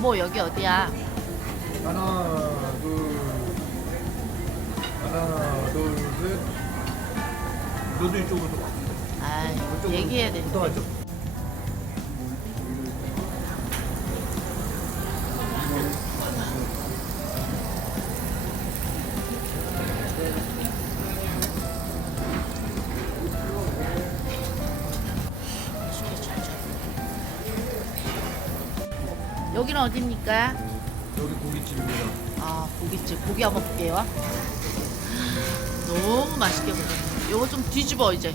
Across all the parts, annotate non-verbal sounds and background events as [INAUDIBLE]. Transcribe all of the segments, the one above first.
여보 여기 어디야? 하나, 둘, 하나, 둘, 셋. 너도 이쪽으로 와. 아 얘기해야 돼. 붙어가죠. 여기는 어디입니까? 여기 고깃집입니다. 아 고깃집 고기 한번 볼게요. 너무 맛있게 보여. 요거 좀 뒤집어 이제.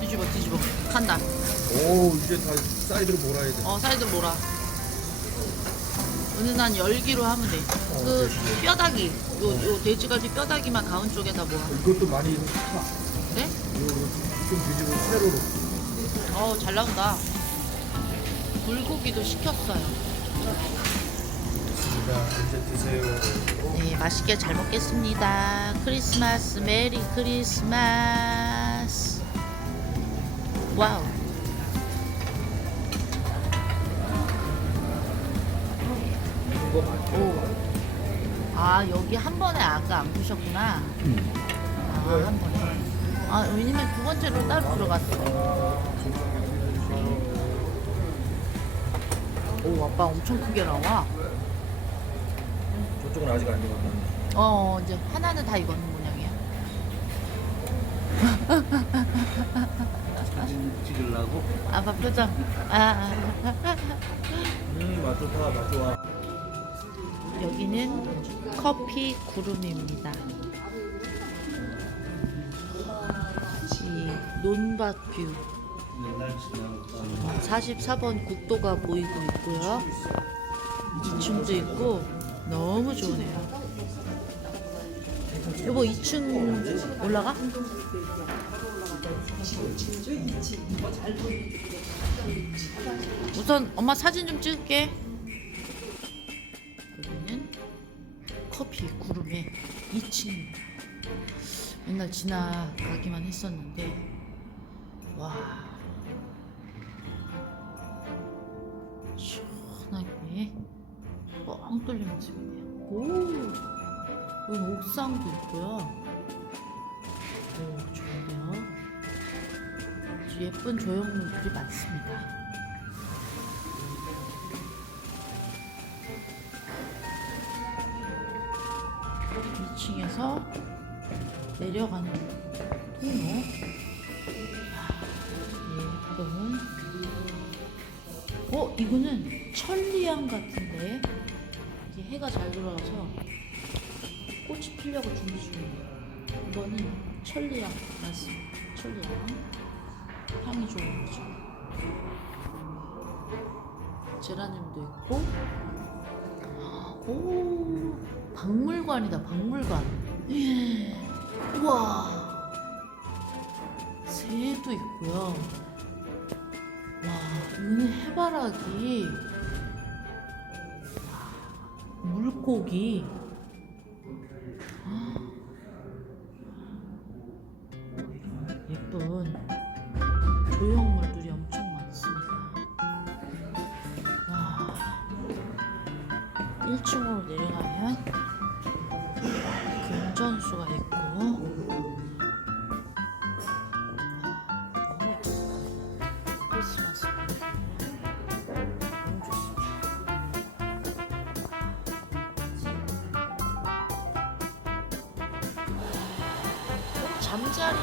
뒤집어 뒤집어. 간다. 오, 이제 다 사이드로 몰아야 돼. 어 사이드로 몰아. 은은한 열기로 하면 돼. 그 됐네. 뼈다귀. 요, 요 돼지갈비 뼈다귀만 가운 쪽에다 모아. 이것도 많이 타. 그래? 이거 좀 뒤집어 세로로. 어우 잘 나온다. 불고기도 시켰어요. 좋습니다. 이제 드세요. 네, 맛있게 잘 먹겠습니다. 크리스마스, 메리 크리스마스. 와우. 이거 맞죠? 오. 아, 여기 한 번에 아까 안 부셨구나. 아, 한 번에. 아, 왜냐면 두 번째로 따로 들어갔어. 오, 아빠 엄청 크게 나와. 저쪽은 아직 안 익었다. 어, 이제 하나는 다 익었는 모양이야. 사진 찍으려고? 아빠 표정. 아, 아. 음, 맛 좋다, 맛 좋아. 여기는 커피 구름입니다. 이 논밭뷰 옛날 지나고 44번 국도가 보이고 있고요. 2층도 있고 너무 좋으네요. 여보 2층 올라가? 우선 엄마 사진 좀 찍을게. 여기는 커피 구름의 2층입니다. 맨날 지나가기만 했었는데 뻥 뚫린 모습이네요. 오 여기 옥상도 있고요. 오 좋은데요. 예쁜 조형물들이 많습니다. 이층에서 내려가는 통로. 예쁜. 어, 이거는 천리향 같은데. 해가 잘 들어와서 꽃이 피려고 준비 중이에요. 이거는 천리향 맞습니다. 천리향. 향이 좋은 거죠. 제라늄도 있고. 오, 박물관이다, 박물관. 예. 우와. 새도 있고요. 와, 여기는 해바라기. 물고기. 아. 예쁜 조형물들이 엄청 많습니다. 와, 1층으로 내려가면 금전수가 있고 잠자리.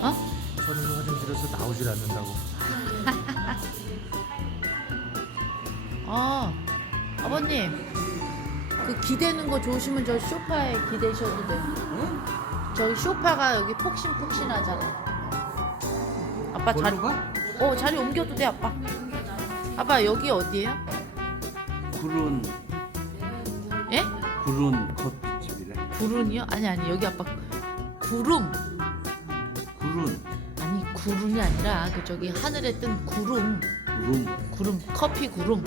어? 저는 화장실에서 나오질 않는다고. 아, [LAUGHS] 아버님. 그 기대는 거 좋으시면 저 소파에 기대셔도 돼요. 저기 소파가 여기 폭신폭신하잖아. 아빠 자리, 가? 어, 자리 옮겨도 돼, 아빠. 아빠, 여기 어디예요? 구른 예? 구른 커피집이래. 구름이요? 아니, 아니, 여기 아빠. 구름. 구른 아니, 구름이 아니라 그 저기 하늘에 뜬 구름 구름 구름 커피 구름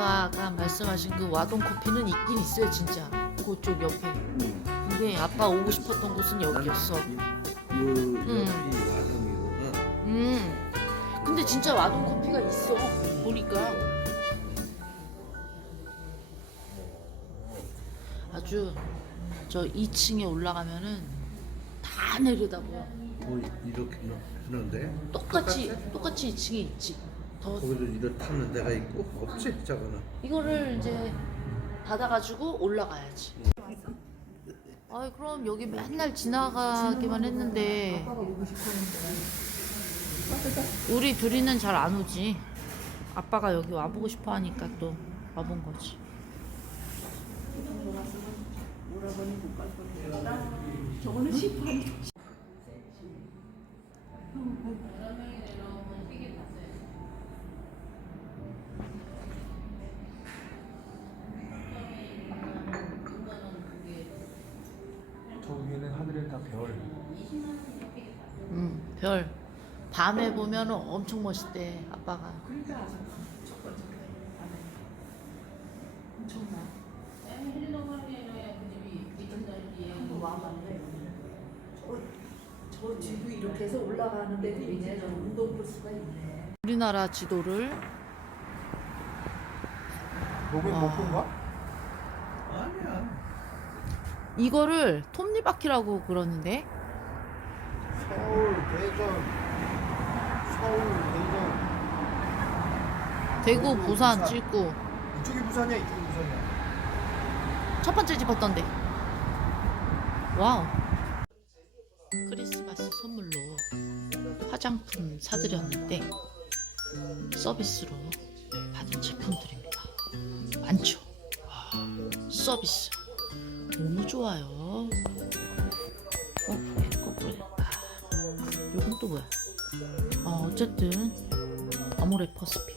아빠가 말씀하신 그 와동 커피는 있긴 있어요 진짜. 그쪽 옆에. 음. 근데 아빠 오고 싶었던 곳은 여기였어. 요 옆이 와동이구나 음. 근데 진짜 와동 커피가 있어 보니까. 아주 저 2층에 올라가면은 다 내려다보여. 뭐 이렇게 하는데? 똑같이 똑같이 2층에 있지. 더 거기도 이렇게 타는 데가 있고 없지 저거는 이거를 이제 받아가지고 올라가야지. 아이 그럼 여기 맨날 지나가기만 했는데 우리 둘이는 잘 안 오지. 아빠가 여기 와보고 싶어 하니까 또 와본 거지. 저 위에는 하늘에 다 별. 음, 별 밤에 보면 엄청 멋있대 아빠가. 저 뒤도 이렇게 해서 올라가는 데도 있네. 저 운동 코스가 있네. 우리나라 지도를 목은 아. 못 본가? 아니야 이거를 톱니바퀴라고 그러는데 서울, 대전, 서울, 대전. 대구, 부산. 찍고 이쪽이 부산이야, 이쪽이 부산이야. 첫 번째 집었던데. 와우. 크리스마스 선물로 화장품 사드렸는데 서비스로 받은 제품들입니다. 많죠. 와, 서비스 너무 좋아요. 어. 또 뭐야? 아, 어쨌든 아모레 퍼스픽,